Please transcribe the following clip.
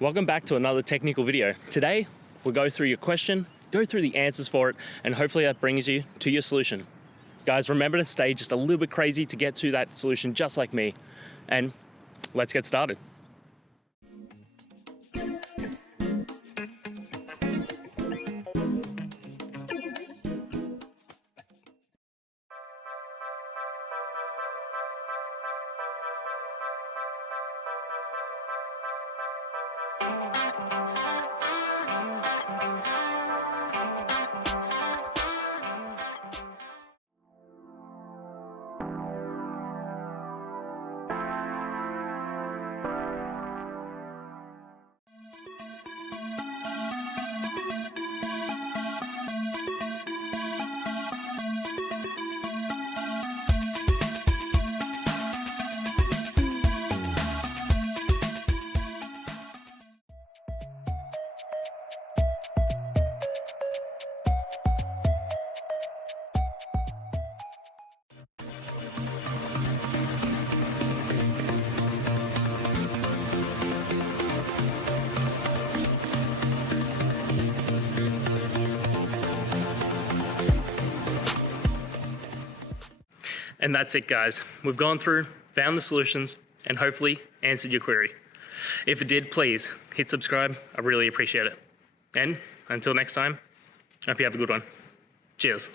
Welcome back to another technical video. Today, we'll go through your question, go through the answers for it, and hopefully that brings you to your solution. Guys, remember to stay just a little bit crazy to get to that solution just like me. And let's get started. And that's it, guys. We've gone through, found the solutions, and hopefully answered your query. If it did, please hit subscribe. I really appreciate it. And until next time, I hope you have a good one. Cheers.